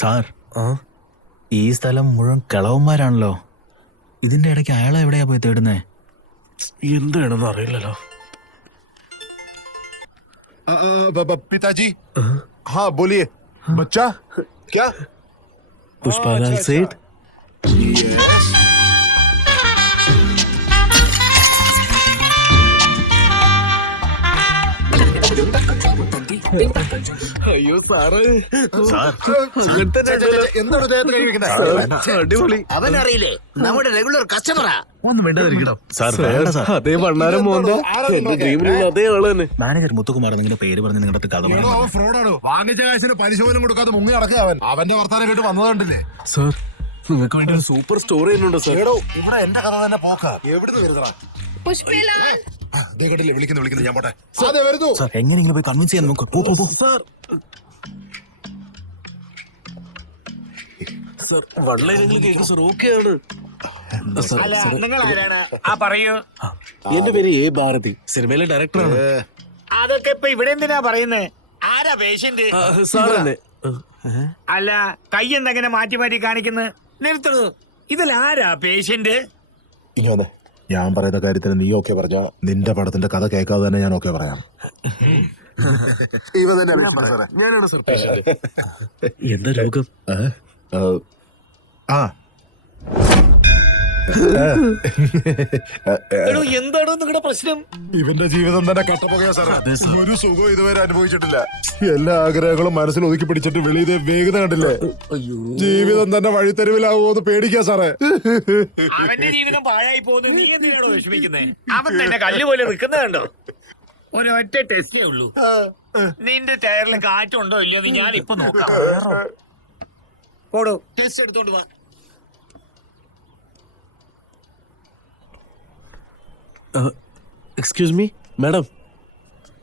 Sir, ഈ സ്ഥലം മുഴുവൻ കിളവന്മാരാണല്ലോ. ഇതിന്റെ ഇടയ്ക്ക് അയാളെ എവിടെയാ പോയി തേടുന്നേ? എന്താണെന്ന് അറിയില്ലല്ലോ. पिताजी हाँ बोलिए बच्चा क्या पुष्पालाल सेठ അയ്യോ സാറ് അടിപൊളി. അവനറിയില്ലേ നമ്മുടെ റെഗുലർ കസ്റ്റമറാ. ഒന്നും വേണ്ടതിരിക്കണം സാർ. അതേ വണ്ണാരം മോന്ത എന്റെ ഡ്രീമിലുള്ള അതേ ആള് തന്നെ. മാനേജർ മുത്തുകുമാർ നിങ്ങളുടെ പേര് പറഞ്ഞ് നിങ്ങളുടെ കഥ പറഞ്ഞു. അവൻ ഫ്രോഡാണ്. വാങ്ങിച്ച കാശിന് പലിശ പോലും കൊടുക്കാതെ മുങ്ങി നടക്കുക അവൻ. അവന്റെ വർത്താനം കേട്ട് വന്നത് കണ്ടില്ലേ? സാർ നിങ്ങൾക്ക് വേണ്ടി ഒരു സൂപ്പർ സ്റ്റോറി തന്നെയുണ്ട് സാർ. ഇവിടെ എന്റെ കഥ തന്നെ പോക്ക. എവിടുന്ന് വരുന്നടാ? കേട്ടില്ലേ വിളിക്കുന്നു ഞാൻ പോട്ടെ. അതെ വരുന്നു. സാർ എങ്ങനെയെങ്കിലും പോയി കൺവിൻസ് ചെയ്യാൻ നോക്ക്. സാർ സാർ വള്ളയിലെങ്കിലും കേക്ക് സാർ ഓക്കെയാണ്. നിങ്ങൾ ആരാണ്? ആ പറയൂ. എന്റെ പേര് എ ഭാരതി, സിനിമയിലെ ഡയറക്ടറാണ്. അതൊക്കെ ഇപ്പൊ ഇവിടെ എന്തിനാ പറയുന്നേ? ആരാ പേഷ്യന്റ്? സാർ തന്നെ. അല്ല, കൈ എന്തെങ്ങനെ മാറ്റി മാറ്റി കാണിക്കുന്നത്? നിർത്തുന്നു. ഇതിൽ ആരാ പേഷ്യന്റ്? ഇങ്ങനെ വന്നേ. ഞാൻ പറയുന്ന കാര്യത്തിന് നീ ഓക്കെ പറഞ്ഞ നിന്റെ പടത്തിന്റെ കഥ കേൾക്കാതെ തന്നെ ഞാൻ ഓക്കെ പറയാം. ഇവ തന്നെ ഞാനാണ് സാർ പേഷ്യന്റ്. എന്താ രോഗം? ആ എന്താണോ നിങ്ങളുടെ പ്രശ്നം? ഇവന്റെ ജീവിതം തന്നെ കട്ടപ്പുകയാ സാറേ. ഒരു സുഖം ഇതുവരെ അനുഭവിച്ചിട്ടില്ല. എല്ലാ ആഗ്രഹങ്ങളും മനസ്സിൽ ഒതുക്കി പിടിച്ചിട്ട് വെളിയിലെ വേഗത കണ്ടില്ലേ? ജീവിതം തന്നെ വഴിത്തെരുവിലാവുമെന്ന് പേടിക്കാ സാറേ. അവന്റെ ജീവിതം പാഴായി പോകുന്നു. നീ എന്തിനാണോ വിഷമിക്കുന്നേ? അവൻ തന്നെ കല്ല് പോലെ നിൽക്കുന്നത് കണ്ടോ? ഒരൊറ്റ ടെസ്റ്റേ ഉള്ളൂ. നിന്റെ ടയറിൽ കാറ്റുണ്ടോ ഇല്ലയോ എന്ന് ഞാൻ ഇപ്പൊ നോക്കാം. ഓടോ, ടെസ്റ്റ് എടുത്തോണ്ട് വാ. എക്സ്ക്യൂസ് മീ മാഡം,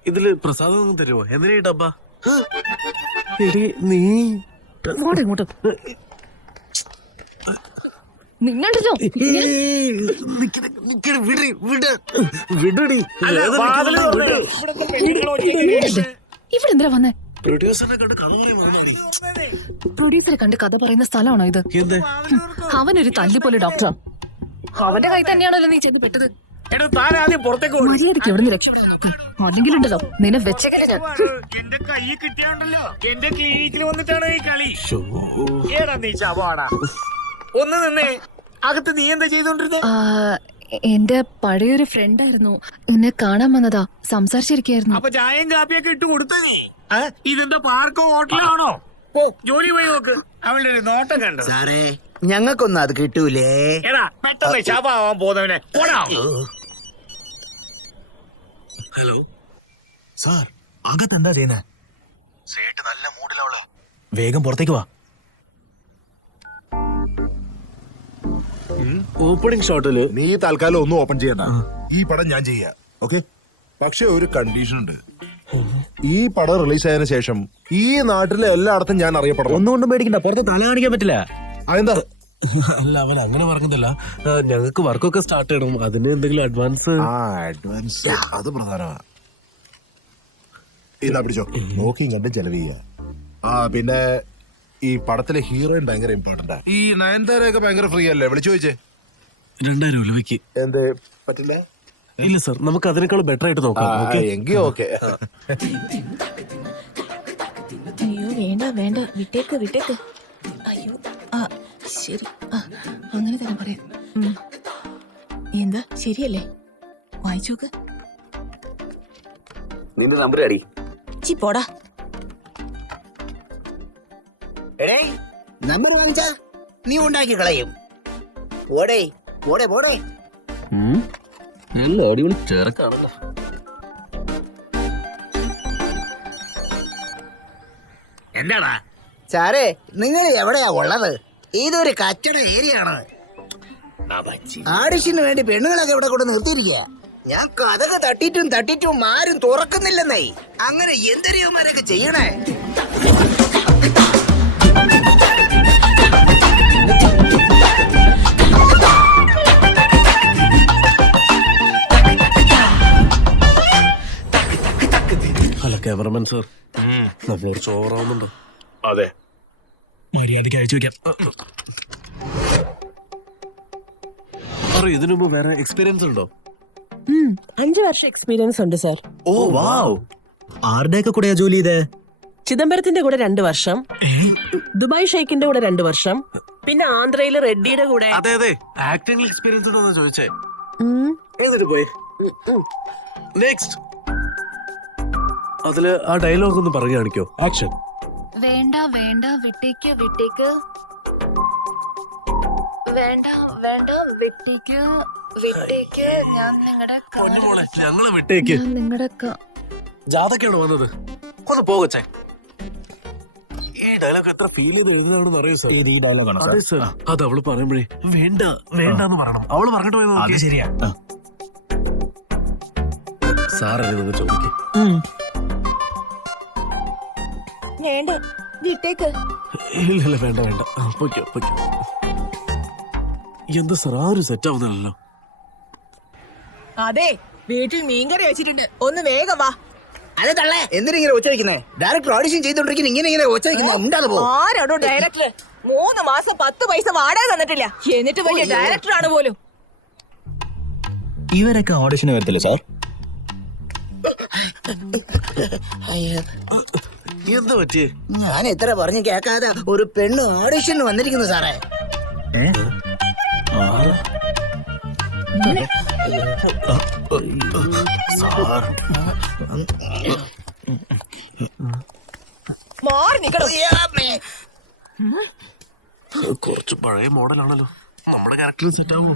ഇതില് പ്രസാദം ഒന്നും തരുമോ? എന്തിനാ ഡബ്ബ? എടി നീ ഇങ്ങോട്ട് നിങ്ങളുണ്ടല്ലോ ഇവിടെ എന്തിനാ വന്നേ? പ്രൊഡ്യൂസറിനെ കണ്ട് കഥ പറയുന്നതാണോ? പ്രൊഡ്യൂസറെ കണ്ട് കഥ പറയുന്ന സ്ഥലമാണോ ഇത്? എന്ത്? അവനൊരു തല്ലിപ്പോലെ ഡോക്ടറാ. അവന്റെ കൈ തന്നെയാണല്ലോ നീ ചെന്ന് പെട്ടത്. എടോ, താൻ ആദ്യം പുറത്തേക്ക് ഓടി. മര്യാദയ്ക്ക് എവിടെ നിന്ന് രക്ഷപ്പെടാൻ നോക്ക്. അല്ലെങ്കിലുണ്ടല്ലോ നിന്നെ വെച്ചേക്കല്ലേ ഞാൻ. എന്റെ കൈ കിട്ടിയാണ്ടല്ലോ എന്റെ ക്ലിനിക്കിൽ വന്നിട്ടാണ് ഈ കളി. ഏടാ നീ ചവാടാ. ഒന്ന് നിന്നേ. അകത്ത് നീ എന്താ ചെയ്തോണ്ടിരുന്നേ? എന്റെ പഴയൊരു ഫ്രണ്ടായിരുന്നു, എന്നെ കാണാൻ വന്നതാ. സംസാരിച്ചിരിക്കായിരുന്നു. അപ്പൊ ചായയും കാപ്പിയൊക്കെ ഇട്ട് കൊടുത്തു നീ? ഇതെന്താ പാർക്കോ ഹോട്ടലാണോ? ഓ, ജോലി പോയി നോക്ക്. അവളുടെ ഒരു നോട്ടം കണ്ടു. സാറേ ഞങ്ങൾക്കൊന്നും അത് കിട്ടൂലേ. എടാ പെട്ടെന്ന് ശവാൻ പോകുന്നവനെ പോടാ. ഹലോ സാർ, അകത്ത് എന്താ ചെയ്യുന്നേ? സേട്ട് നല്ല മൂഡിലുള്ള. വേഗം പുറത്തേക്ക് വാ. ഓപ്പണിംഗ് ഷോട്ടില് നീ തൽക്കാലം ഒന്നും ഓപ്പൺ ചെയ്യണ്ട. ഈ പടം ഞാൻ ചെയ്യാം, ഓക്കെ? പക്ഷെ ഒരു കണ്ടീഷൻ ഉണ്ട്. ഈ പടം റിലീസ് ആയതിനു ശേഷം ഈ നാട്ടിലെ എല്ലായിടത്തും ഞാൻ അറിയപ്പെടണം. ഒന്നുകൊണ്ടും പേടിക്കണ്ട, പുറത്ത് തല കാണിക്കാൻ പറ്റില്ല. അതെന്താ? അല്ല, അവൻ അങ്ങനെ പറഞ്ഞതല്ല. ഞങ്ങൾക്ക് വർക്കൊക്കെ സ്റ്റാർട്ട് ചെയ്യണം, അതിന് എന്തെങ്കിലും അഡ്വാൻസ്. അഡ്വാൻസ് അത് പ്രധാനമാണ്. ഇതാ പിടിച്ചോ, നോക്കിയും കണ്ടും ചെലവ് ചെയ്യാ. പിന്നെ ഈ പടത്തിലെ ഹീറോയിൻ ഭയങ്കര ഇമ്പോർട്ടന്റ്. ഈ നയൻതാരയൊക്കെ ഭയങ്കര ഫ്രീ അല്ലേ? വിളിച്ചു ചോദിച്ചേ. 2000 രൂപയ്ക്ക്. എന്തേ പറ്റില്ല? ഇല്ല സാർ, നമുക്ക് അതിനേക്കാൾ ബെറ്റർ ആയിട്ട് നോക്കാം. എങ്കിൽ ഓക്കെ. അയ്യോ വേണ്ട വേണ്ട, വിട്ടേക്ക് വിട്ടേക്ക്. അയ്യോ ശരി, അങ്ങനെ തന്നെ പറയാം. എന്താ ശരിയല്ലേ? വായിച്ചോക്ക്. നിന്റെ നമ്പർ അടി. പോടാ. നമ്പർ വാങ്ങിച്ചാ നീ ഉണ്ടാക്കി കളയും. പോടേ പോടേ പോടേ. നല്ല അടിപൊളി ചേർക്കാണല്ലോ. എന്താടാ സാറേ നിങ്ങൾ എവിടെയാ ഉള്ളത്? ഇതൊരു കച്ചട ഏരിയ ആണ്. ആഡിഷന് വേണ്ടി പെണ്ണുങ്ങളൊക്കെ ഇവിടെ കൊണ്ട് നിർത്തിയിരിക്കുക. ഞാൻ കഥക തട്ടിട്ടും ആരും തുറക്കുന്നില്ലെന്നേ. അങ്ങനെ എന്തരിയന്മാരൊക്കെ ചെയ്യണേ. അല്ല ക്യാമറമാൻ സാർ, നമ്മളോട് ചോറാവുന്നുണ്ടോ? അതെ, മര്യാദയ്ക്ക് അയച്ചു വെക്കാം. ഇതിനു മുമ്പ് വേറെ എക്സ്പീരിയൻസ് ഉണ്ടോ? 5 വർഷം എക്സ്പീരിയൻസ് ഉണ്ട് സാർ. ഓ വാവ്. ആരുടെയൊക്കെ കൂടെയാ ജോലി ചെയ്തേ? ചിദംബരത്തിന്റെ കൂടെ 2 വർഷം, ദുബായ് ഷെയ്ഖിന്റെ കൂടെ 2 വർഷം, പിന്നെ ആന്ധ്രയിലെ റെഡ്ഡിയുടെ കൂടെ. അതെ അതെ, ആക്ടിംഗ് എക്സ്പീരിയൻസ് ഉണ്ടോ ചോദിച്ചേ. എന്നിട്ട് പോയി. നെക്സ്റ്റ് അതില് ആ ഡയലോഗ് ഒന്ന് പറഞ്ഞു കാണിക്കോ? ആക്ഷൻ. വേണ്ട വേണ്ട വിട്ടേക്ക് വിട്ടേക്ക്, വേണ്ട വേണ്ട വിട്ടേക്ക് വിട്ടേക്ക്, ഞാൻ നിങ്ങളുടെ ഞങ്ങളെ വിട്ടേക്ക്. നിങ്ങളുടെ ജാഥക്കാണ് വന്നത്. ഒന്ന് പോകച്ചേ. ഈ ഡയലോഗ് എത്ര ഫീൽ ചെയ്ത് എഴുതുന്നതാണെന്ന് അറിയോ സാർ? ഈ ഡയലോഗാണ് അതെ സാർ. അത് അവള് പറയുമ്പോഴേ വേണ്ട വേണ്ടെന്ന് പറയണം. അവള് പറഞ്ഞിട്ട് പോയത് അത് ശരിയാ. സാറല്ലേ നിങ്ങൾ ചോദിക്കും. വേണ്ട വിട്ടേക്ക്. ഇല്ല വേണ്ട വേണ്ട, പൊയ്ക്കോ പൊയ്ക്കോ. എന്താ സാർ ആ ഒരു സെറ്റ് ആവുന്നില്ലല്ലോ? അതെ, വീട്ടിൽ മീൻകറി വെച്ചിട്ടുണ്ട്, ഒന്ന് വേഗം വാ. അത് തള്ളേ, എന്തിനിങ്ങനെ ഒച്ച വയ്ക്കുന്നേ? ഡയറക്ടർ ഓഡിഷൻ ചെയ്തോണ്ടിരിക്കുന്ന ഇങ്ങനെ ഒച്ച വയ്ക്കുന്നേ? ഉണ്ടാകും പോ. ആരാണോ ഡയറക്ടർ? 3 മാസം 10 പൈസ വാടക തന്നിട്ടില്ല, എന്നിട്ട് വലിയ ഡയറക്ടർ ആണ് പോലും. ഇവരൊക്കെ ഓഡിഷന് വരത്തില്ല സാർ? എന്താ പറ്റിയേ? ഞാൻ എത്ര പറഞ്ഞു കേൾക്കാതെ ഒരു പെണ്ണ് ഓഡിഷന് വന്നിരിക്കുന്നു സാറേ. മാറി നിക്കണോ? കുറച്ച് പഴയ മോഡലാണല്ലോ. നമ്മുടെ ക്യാരക്ടർ സെറ്റ് ആവോ?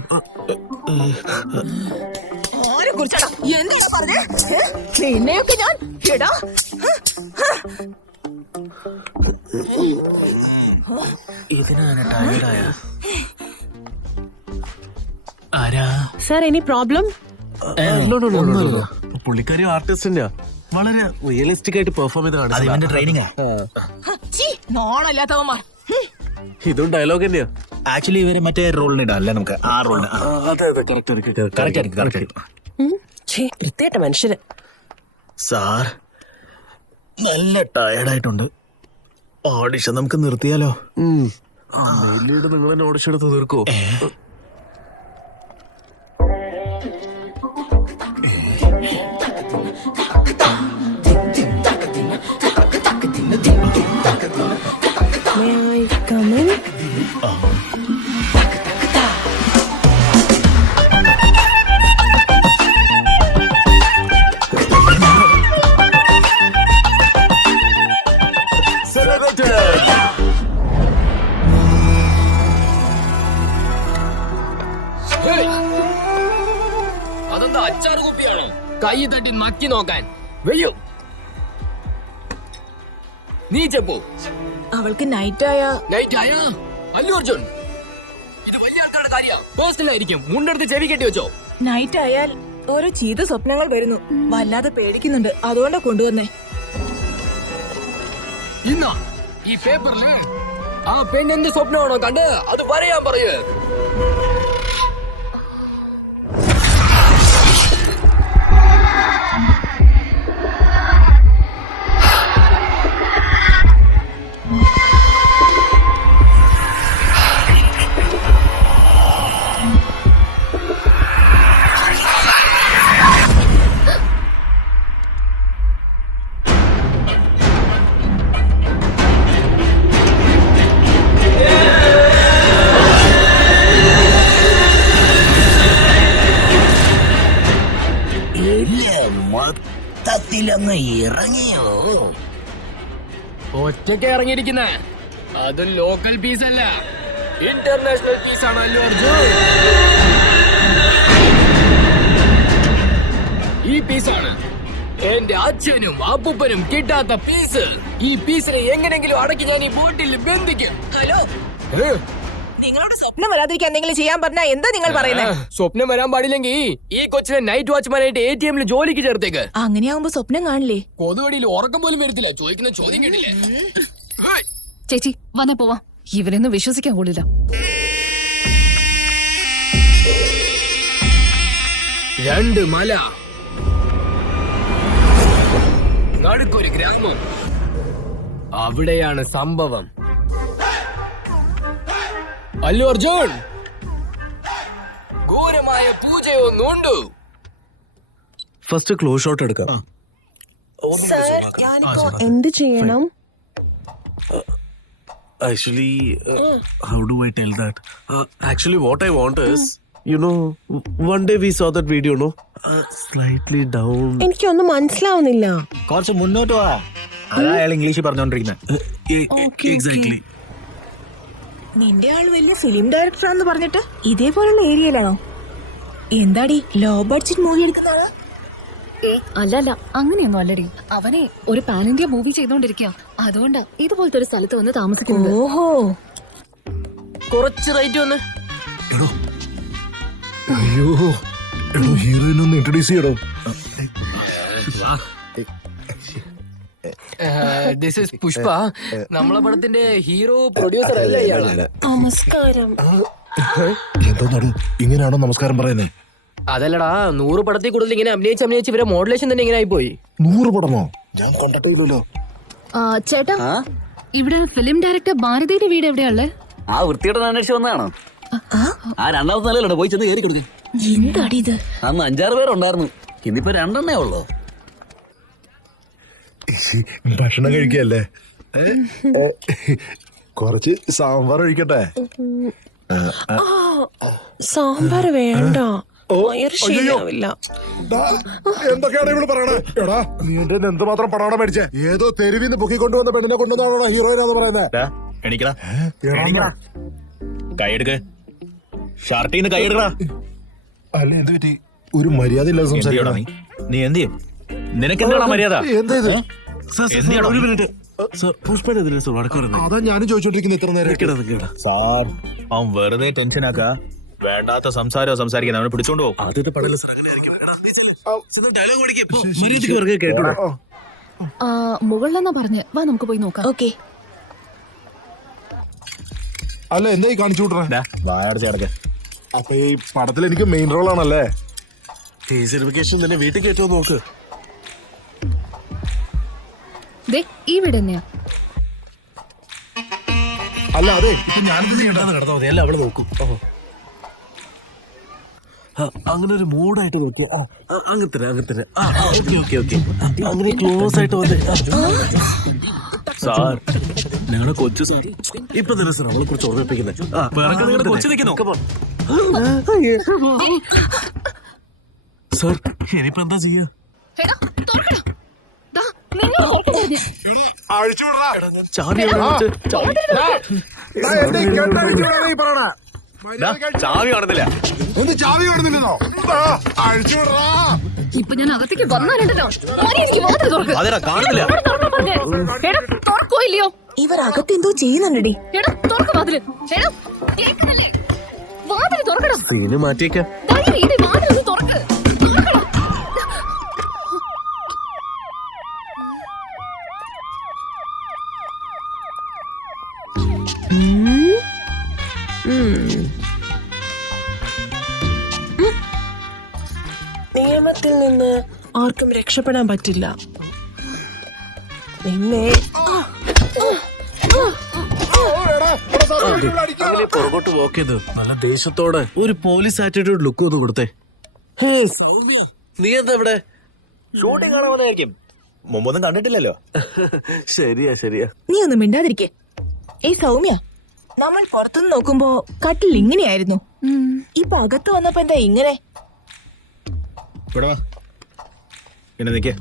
ആരെ കുറിച്ചാണ് എന്താണ് പറഞ്ഞേ? നിന്നെയൊക്കെ ഞാൻ എടാ. ഇതിനാണ് ടയർഡായ. ആരാ സാർ, എനി പ്രോബ്ലം? പുള്ളിക്കാരി ആർട്ടിസ്റ്റിന്റെ വളരെ റിയലിസ്റ്റിക് ആയിട്ട് പെർഫോം ചെയ്ത് അത് ഇവന്റെ ട്രെയിനിങ്. നോണല്ലാത്തവന്മാർ. ഇതും ഡയലോഗ് തന്നെയാ. ആക്ച്വലി ഇവര് മറ്റേ റോളിന് ഇടാം അല്ലേ? നമുക്ക് ആ റോളിന്. അതെ അതെ, കറക്റ്റ് ആയിരിക്കും. വൃത്തിയായിട്ട മനുഷ്യര്. സാർ നല്ല ടയർഡായിട്ടുണ്ട്. ഓഡിഷൻ നമുക്ക് നിർത്തിയാലോ? നിങ്ങൾ തന്നെ ഓഡിഷൻ എടുത്ത് തീർക്കോ? May I come in? അതെന്താ അച്ചാർ കുപ്പിയാണ്? കൈ തട്ടി നക്കി നോക്കാൻ വെയ്യോ? നീ ചെപ്പോ അവൾക്ക് നൈറ്റ് ആയ നൈറ്റ് ആയ അല്ലു അർജുൻ, ഇത് വലിയ ആൾക്കാരുടെ കാര്യ. പേഴ്സണൽ ആയിരിക്കും. മുണ്ടെടുത്ത് ചെവി കെട്ടി വെച്ചോ. നൈറ്റ് ആയാൽ ഓരോ ചീത്ത സ്വപ്നങ്ങൾ വരുന്നു. വല്ലാതെ പേടിക്കുന്നുണ്ട്, അതുകൊണ്ടാ കൊണ്ടുവന്നേ. ഇന്നാ ഈ പേപ്പറില് ആ പെണ്ണിന്റെ സ്വപ്നമാണോ കണ്ട് അത് പറയാൻ പറയൂ. മൊത്തത്തിലങ്ങ് ഇറങ്ങിയോ? ഒറ്റയ്ക്ക് ഇറങ്ങിയിരിക്കുന്നേ. അത് ലോക്കൽ പീസ് അല്ല, ഇന്റർനാഷണൽ പീസ് ആണ് അല്ലു അർജുൻ. ഈ പീസാണ് എന്റെ അച്ഛനും അപ്പൂപ്പനും കിട്ടാത്ത പീസ്. ഈ പീസിനെ എങ്ങനെങ്കിലും അടക്കി ഞാൻ ഈ ബോട്ടിൽ ബന്ധിക്കും. ഹലോ, നിങ്ങളോട് സ്വപ്നം വരാതിരിക്കാൻ എന്തെങ്കിലും ചെയ്യാൻ പറഞ്ഞാ എന്താ നിങ്ങൾ പറയുന്നത്? സ്വപ്നം വരാൻ പാടില്ലെങ്കിൽ ഈ കൊച്ചിനെ നൈറ്റ് വാച്ച്മാനായിട്ട് ATM ജോലിക്ക് ചേർത്തേക്ക്. അങ്ങനെയാവുമ്പോ സ്വപ്നം കാണില്ലേ? കൊതുവടിയിൽ ഉറക്കം പോലും വരത്തില്ല. ചോദിക്കുന്ന ചോദ്യം കേട്ടില്ലേ? ചേച്ചി വന്നേ പോവാ. ഇവരൊന്നും വിശ്വസിക്കാൻ കൊള്ളില്ല. 2 മല, നടുക്കൊരു ഗ്രാമം. അവിടെയാണ് സംഭവം. അല്ലു അർജുൻ ഘോരമായ പൂജയൊന്നുണ്ട്. ഫസ്റ്റ് ക്ലോസ് ഷോട്ട് എടുക്കാം. ഞാനിപ്പോ എന്ത് ചെയ്യണം? Actually, how do I tell that? Actually, what I want is, one day we saw that video, no? Slightly down. എനിക്കൊന്നും മനസ്സിലാവുന്നില്ല. കുറച്ച് മുന്നോട്ട് വാ. അതാ അയാൾ ഇംഗ്ലീഷ് പറഞ്ഞോണ്ടിരിക്കുന്നത്. Exactly. നിന്റെ ആൾ വലിയ ഫിലിം ഡയറക്ടറാന്ന് പറഞ്ഞിട്ട് ഇതേപോലുള്ള ഏരിയയിലാണോ? എന്താടി ലോ ബഡ്ജറ്റ് മൂവി എടുക്കുന്നതാണ്? അല്ല അങ്ങനെയൊന്നും അല്ലടി. അവനെ ഒരു പാൻ ഇന്ത്യ മൂവി ചെയ്തോണ്ടിരിക്കുക. അതുകൊണ്ടാ ഇതുപോലത്തെ ഒരു സ്ഥലത്ത് വന്ന് താമസിക്കുന്നത്. ഓഹോ, കുറച്ച് റേറ്റ് വന്ന്. അയ്യോ എടോ ഹീറോയിനൊന്ന് ഇൻട്രൊഡ്യൂസ് ചെയ്യടോ. This is Pushpa. നമ്മളെ പടത്തിന്റെ ഹീറോ പ്രൊഡ്യൂസർ അല്ല ഇയാള്. നമസ്കാരം. എന്തോ നടു ഇങ്ങനെയാണോ നമസ്കാരം പറയുന്നേ? അതല്ലടാ, 100 പടത്തിൽ കൂടുതൽ ഇങ്ങനെ അഭിനയിച്ച് ഇവരെ മോഡുലേഷൻ തന്നെ ഇങ്ങനെ ആയി പോയി. 100 പടമോ? ഞാൻ കണ്ടിട്ടില്ലല്ലോ. ചേട്ടാ, ഇവിടെ ഫിലിം ഡയറക്ടർ ഭാരതിയുടെ വീട് എവിടെയാളെ? ആ വൃത്തിയുടെ അന്വേഷിച്ച് വന്നതാണോ? ആ രണ്ടാമത്തെ നിലയിലുണ്ട്, പോയി ചെന്ന് കയറി കൊടുക്കും. എന്താടി ഇത്? അന്ന് 5-6 പേരുണ്ടായിരുന്നു, ഇന്നിപ്പോ 2 ഉള്ളൂ. ഭക്ഷണം കഴിക്കല്ലേ? കുറച്ച് സാമ്പാർ ഒഴിക്കട്ടെ? സാമ്പാർ വേണ്ട, വയറ് ശരിയാവില്ല. എന്തൊക്കെയാണ് ഇവിടെ പറയണേ? എടാ നീന്റെ എന്തുമാത്രം പടമാണ് മേടിച്ചേ? ഏതോ തെരുവിന്ന് പൊക്കിക്കൊണ്ടുവന്ന പെണ്ണിനെ കൊണ്ടുവന്നാണോ ഹീറോയിനാന്ന് പറയുന്നത്? എണീക്കടാ, കൈയെടുക്ക്. ഷർട്ടീന്ന് കൈയെടുക്കടാ. അല്ല എന്ത് പറ്റി? ഒരു മര്യാദ ഇല്ലാതെ സംസാരിക്കണോ നീ? എന്ത് ചെയ്യും? നിനക്ക് എന്താണ് മര്യാദ? എന്താ ഇത്? ഒരു മിനിറ്റ്. പുഷ്പനെതിരെ വടക്കുറന്ന്. അതാ ഞാനും ചോദിച്ചോണ്ടിരിക്കുന്നത് ഇത്ര നേരം. സാർ, അവൻ വെറുതെ ടെൻഷൻ ആക്കാ. വേണ്ടാത്ത സംസാരമോ സംസാരിക്കുന്നത് അവനെ പിടിച്ചോണ്ട് പോകും. ആദ്യത്തെ പടല സാർ അങ്ങനെ ആയിരിക്കും. ഡയലോഗ് പഠിക്കോ മര്യാദക്ക് വെറുതെ കേട്ടോ. മുകളിലെന്നാ പറഞ്ഞ്, വാ നമുക്ക് പോയി നോക്കാം. ഓക്കെ. അല്ല എന്തായി കാണിച്ചു വിട്ടേ? വായടച്ച് കിടക്ക. അപ്പൊ ഈ പടത്തിൽ എനിക്ക് മെയിൻ റോൾ ആണല്ലേ? ഫേസിഫിക്കേഷൻ തന്നെ വീട്ടിൽ കേട്ടോ നോക്ക്. ദേ ഈ വീട് തന്നെയാ. അല്ല അതെ ഞാനിത് ചെയ്യണ്ടെന്ന് നടന്നാ മതി, അല്ല അവള് നോക്കും. അങ്ങനെ ഒരു മൂഡായിട്ട് നോക്കിയ അങ്ങനെ അങ്ങനെ ക്ലോസ് ആയിട്ട് വന്ന്. സാർ, നിങ്ങളുടെ കൊച്ചു സാർ ഇപ്പൊ തന്നെ സാർ അവളെ കുറിച്ച് ഓർമ്മിപ്പിക്കുന്നത്. നിങ്ങളുടെ കൊച്ചു നിൽക്കുന്നു. സാർ ഇനിയിപ്പോ എന്താ ചെയ്യാ? എടാ, തുറക്കടാ. ദാ, നിന്നെ തുറക്കാൻ പറഞ്ഞെ. ചാവി എവിടെ വെച്ച്? ചാവി കാണുന്നില്ല. ചാവി കാണുന്നില്ലെന്നോ? അഴിച്ചുവിടാ. ഇപ്പൊ ഞാൻ അകത്തേക്ക് വന്നാലുണ്ടല്ലോ, മര്യാദയ്ക്ക് വാതിൽ തുറക്ക്. അതെടാ കാണുന്നില്ല. ഇവിടെ തുറക്കാൻ പറഞ്ഞെ. എടാ, തുറക്കോ ഇല്ലയോ? ഇവർ അകത്ത് എന്തോ ചെയ്യുന്നുണ്ടടി. എടാ, തുറക്ക് വാതില്. എടാ, കേൾക്കുന്നില്ലേ? വാതില് തുറക്കടാ. ഇതിന് മാറ്റിയേക്കാം. ദയവ് ചെയ്ത് വാതിലൊന്ന് തുറക്ക്. തുറക്കടാ. നിയമത്തിൽ നിന്ന് ആർക്കും രക്ഷപ്പെടാൻ പറ്റില്ല. നിന്നെ പുറകോട്ട് വാക്ക് ചെയ്ത് നല്ല ദേഷ്യത്തോടെ ഒരു പോലീസ് ആറ്റിറ്റ്യൂഡ് ലുക്ക് ഒന്ന് കൊടുത്തേ. സൗമ്യ, നീ എന്താ ഇവിടെ? ഷൂട്ടിംഗ് കാണാമെന്നായിരിക്കും. മുമ്പൊന്നും കണ്ടിട്ടില്ലല്ലോ. ശരിയാ. നീ ഒന്നും മിണ്ടാതിരിക്കേ. ഏയ് സൗമ്യ, നമ്മൾ പുറത്തുനിന്ന് നോക്കുമ്പോ കട്ടിൽ ഇങ്ങനെയായിരുന്നു. ഇപ്പൊ അകത്ത് വന്നപ്പോ എന്താ ഇങ്ങനെ? ഇവിടെ വാ. പിന്നെ നിക്ക്.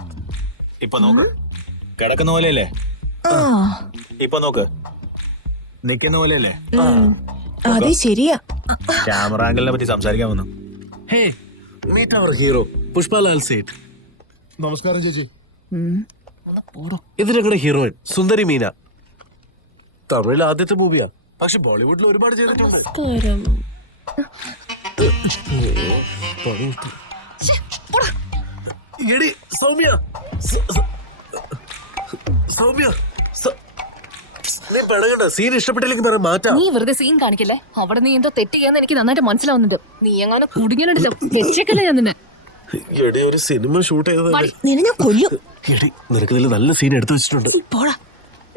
ഇപ്പൊ നോക്ക്. കിടക്കുന്ന പോലെയല്ലേ? ഇപ്പൊ നോക്ക്. നിക്കുന്ന പോലെയല്ലേ? അതെ ശരിയാ. ക്യാമറ ആംഗിളിനെ പറ്റി സംസാരിക്കാൻ വന്നു. ഹേ, മീറ്റ് അവർ ഹീറോ പുഷ്പലാൽ സേഠ്. നമസ്കാരം ചേച്ചി. ഇത് ഞങ്ങളുടെ ഹീറോയിൻ സുന്ദരി മീന. തമിഴിൽ ആദ്യത്തെ മൂവിയാ, പക്ഷെ ബോളിവുഡിൽ ഒരുപാട് ചെയ്തിട്ടുണ്ട്. എടി സൗമ്യ, സൗമ്യ നീ പെടകണ്ട. സീൻ ഇഷ്ടപ്പെട്ടില്ലെങ്കിൽ പറയാൻ മാറ്റാം. നീ വെറുതെ സീൻ കാണിക്കല്ലേ. അവിടെ നീ എന്തോ തെറ്റ് ചെയ്യാന്ന് എനിക്ക് നന്നായിട്ട് മനസ്സിലാവുന്നുണ്ട്. നീ എങ്ങനെ കുടുങ്ങിയിട്ടുണ്ടല്ലോ. തെച്ചേക്കല്ലേ ഞാൻ നിന്നെ. എടി ഒരു സിനിമ ഷൂട്ട് ചെയ്തതല്ലേ. നിന്നെ ഞാൻ കൊല്ലും. എടി നിനക്ക് ഇതിൽ നല്ല സീൻ എടുത്തു വെച്ചിട്ടുണ്ട്. പോടാ.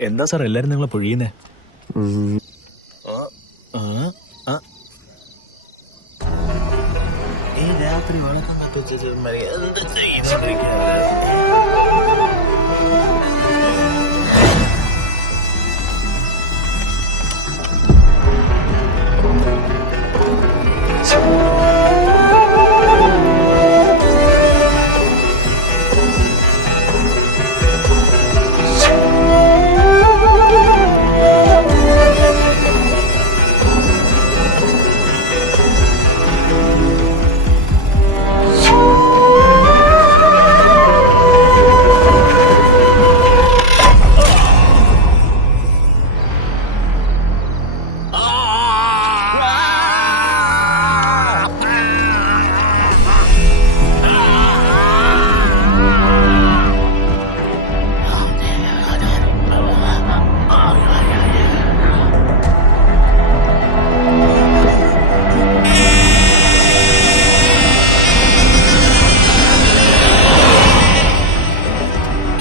എന്താ സാർ എല്ലാരും നിങ്ങളെ പൊഴിയുന്നേ? എന്ത് ചെയ്തോണ്ടിരിക്കുക?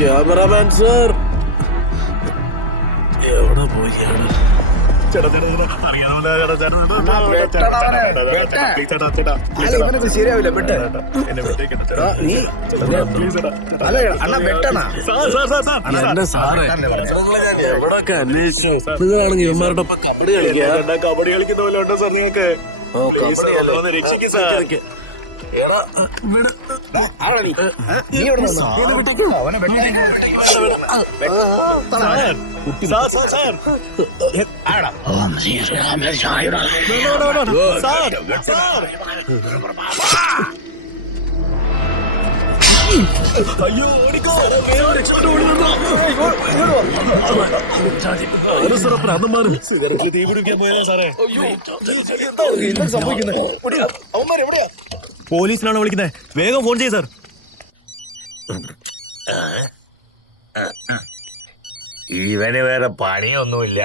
ക്യാമറാമാൻ സർ എവിടെ പോയാണ്? ശരിയാവില്ല പെട്ടെ എന്റെ സാറേ എവിടൊക്കെ അന്വേഷിച്ചു? നിങ്ങളാണെങ്കിൽ ഇവന്മാരുടെ ഒപ്പം കബഡി കളിക്കുക. കബഡി കളിക്കുന്ന പോലെ ഉണ്ടോ സാർ നിങ്ങൾക്ക്? രക്ഷിക്കും സാർ. എടാ ഇവിടെ അയ്യോ ഓടിക്കോ. സിഗരറ്റിൽ തീ പിടിക്കാൻ പോയതാ സാറേ. എന്താ സംഭവിക്കുന്നത്? അവന്മാരെവിടെയാ? പോലീസിനാണ് വിളിക്കുന്നത്. വേഗം ഫോൺ ചെയ്യ് സാർ. ഇവന് വേറെ പണിയൊന്നുമില്ല.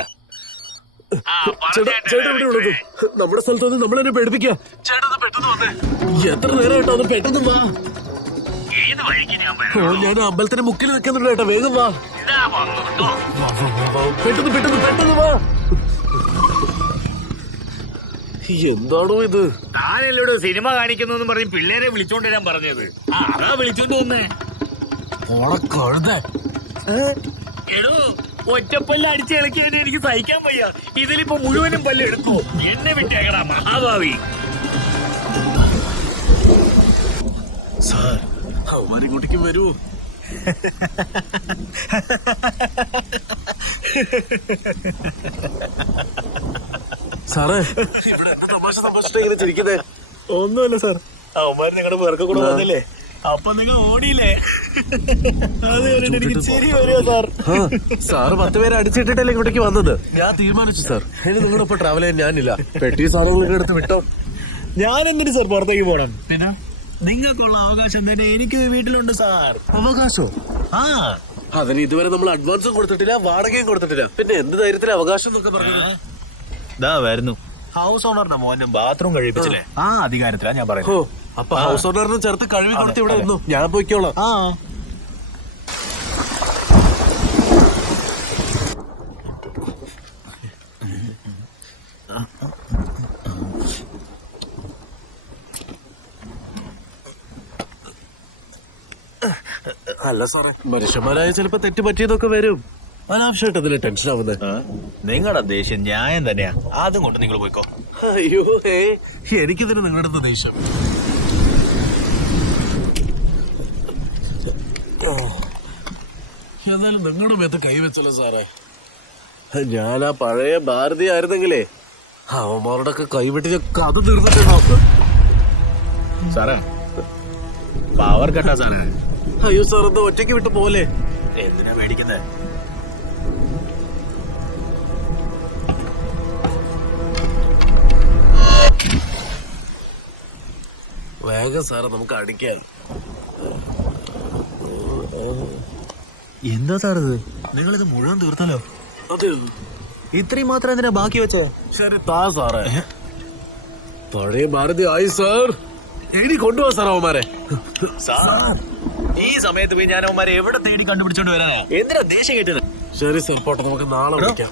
നമ്മുടെ സ്ഥലത്ത് നമ്മൾ തന്നെ പേടിപ്പിക്കുക. ചേട്ടാ പെട്ടെന്ന് വന്നേ. എത്ര നേരമായിട്ടോ? അത് പെട്ടെന്ന് വാ. ഏത് വഴിക്ക് ഞാൻ ഞാൻ അമ്പലത്തിന്റെ മുക്കിൽ നിൽക്കുന്നുണ്ട് കേട്ടോ. വേഗം വാ. പെട്ടെന്ന് പെട്ടെന്ന് പെട്ടെന്ന് വാ. എന്താണോ ഇത്? ഞാനല്ലോട് സിനിമ കാണിക്കുന്നു പറഞ്ഞ് പിള്ളേരെ വിളിച്ചോണ്ട് വരാൻ പറഞ്ഞത്. അതാ വിളിച്ചോണ്ട് വന്നേ. എടോ ഒറ്റപ്പല്ല് അടിച്ചിളക്കിയതിനെ എനിക്ക് സഹിക്കാൻ വയ്യ. ഇതിലിപ്പോ മുഴുവനും പല്ല് എടുത്തു. എന്നെ വിട്ടേക്കടാ മഹാഭാവി. സാർ അവന്മാരിങ്ങോട്ടേക്ക് വരൂ. സാറേ ഇവിടെ തമാശ സംഭവിച്ചിട്ട് ഇങ്ങനെ ചിരിക്കുന്നേ? ഒന്നുമല്ല സാർ, അവന്മാർ നിങ്ങളുടെ പേർക്ക് കൂടെ വന്നില്ലേ, അപ്പൊ നിങ്ങൾ ഓടിയില്ലേ? അത് കണ്ടിട്ട് എനിക്ക് ചിരി വരുമോ സാർ? സാറ് 10 പേരെ അടിച്ചിട്ടിട്ടല്ലേ ഇങ്ങോട്ടേക്ക് വന്നത്? ഞാൻ തീരുമാനിച്ചു സാർ, ഇനി നിങ്ങളുടെ ഒപ്പം ട്രാവൽ ചെയ്യാൻ ഞാനില്ല. പെട്ടി സാധനങ്ങൾ എടുത്ത് വിട്ടോ. ഞാൻ എന്തിനു സാർ പുറത്തേക്ക് പോകണം? പിന്നെ നിങ്ങൾക്കുള്ള അവകാശം തന്നെ എനിക്ക് വീട്ടിലുണ്ട് സാർ. അവകാശം? ആ, അതിന് ഇതുവരെ നമ്മൾ അഡ്വാൻസും കൊടുത്തിട്ടില്ല, വാടകയും കൊടുത്തിട്ടില്ല. പിന്നെ എന്ത് ധൈര്യത്തിലെ അവകാശം എന്നൊക്കെ പറഞ്ഞത്? ദാ വരുന്നു. ഹൗസ് ഓണറിന്റെ മോനും ബാത്റൂം കഴിപ്പിച്ചില്ലേ, ആ അധികാരത്തിലാ ഞാൻ പറയുന്നത്. അപ്പൊ ഹൗസ് ഓണറിന് ചേർത്ത് കഴുകി കൊടുത്ത് ഇവിടെ നിന്നു. ഞാൻ പോയിക്കോളാം. ആ അല്ല സാറേ, മനുഷ്യന്മാരായ ചിലപ്പോ തെറ്റ് പറ്റിയതൊക്കെ വരും. അനാവശ്യമായിട്ട് അതിന് ടെൻഷൻ ആവുന്നത്. നിങ്ങളുടെ ദേഷ്യം ന്യായം തന്നെയാ. അതും കൊണ്ട് നിങ്ങൾ പോയിക്കോ. അയ്യോ എനിക്കിതിന് നിങ്ങളുടെ അടുത്ത് ദേഷ്യം. എന്നാലും നിങ്ങളുടെ മേത്ത് കൈവച്ചല്ലോ സാറേ. ഞാൻ ആ പഴയ ഭാരതി ആയിരുന്നെങ്കിലേ അവന്മാരുടെ ഒക്കെ കൈവെട്ടി കഥ തീർന്നിട്ടുണ്ടോ സാറേ? പവർ കട്ടാ സാറേ. അയ്യോ സാർ, എന്താ ഒറ്റയ്ക്ക് വിട്ട് പോലെ? എന്തിനാ മേടിക്കുന്നത്? വേഗം സാറേ, നമുക്ക് അടിക്കാൻ. എന്താ സാർ ഇത്? നിങ്ങളിത് മുഴുവൻ തീർത്തല്ലോ. അതെ, ഇത്രയും മാത്രം എന്തിനാ ബാക്കി വെച്ചേ? ശരി താ സാറേ. പഴയ ഭാരതി ആയി സാർ. ഇനി കൊണ്ടുപോവാ സാർ അവന്മാരെ. സാർ, ഈ സമയത്ത് പോയി ഞാൻ അവന്മാരെ എവിടെ തേടി കണ്ടുപിടിച്ചോണ്ട് വരാനാ? എന്തിനാ ദേഷ്യം കേട്ടത്? ശരി സാർ, പോട്ടെ, നമുക്ക് നാളെ വിളിക്കാം.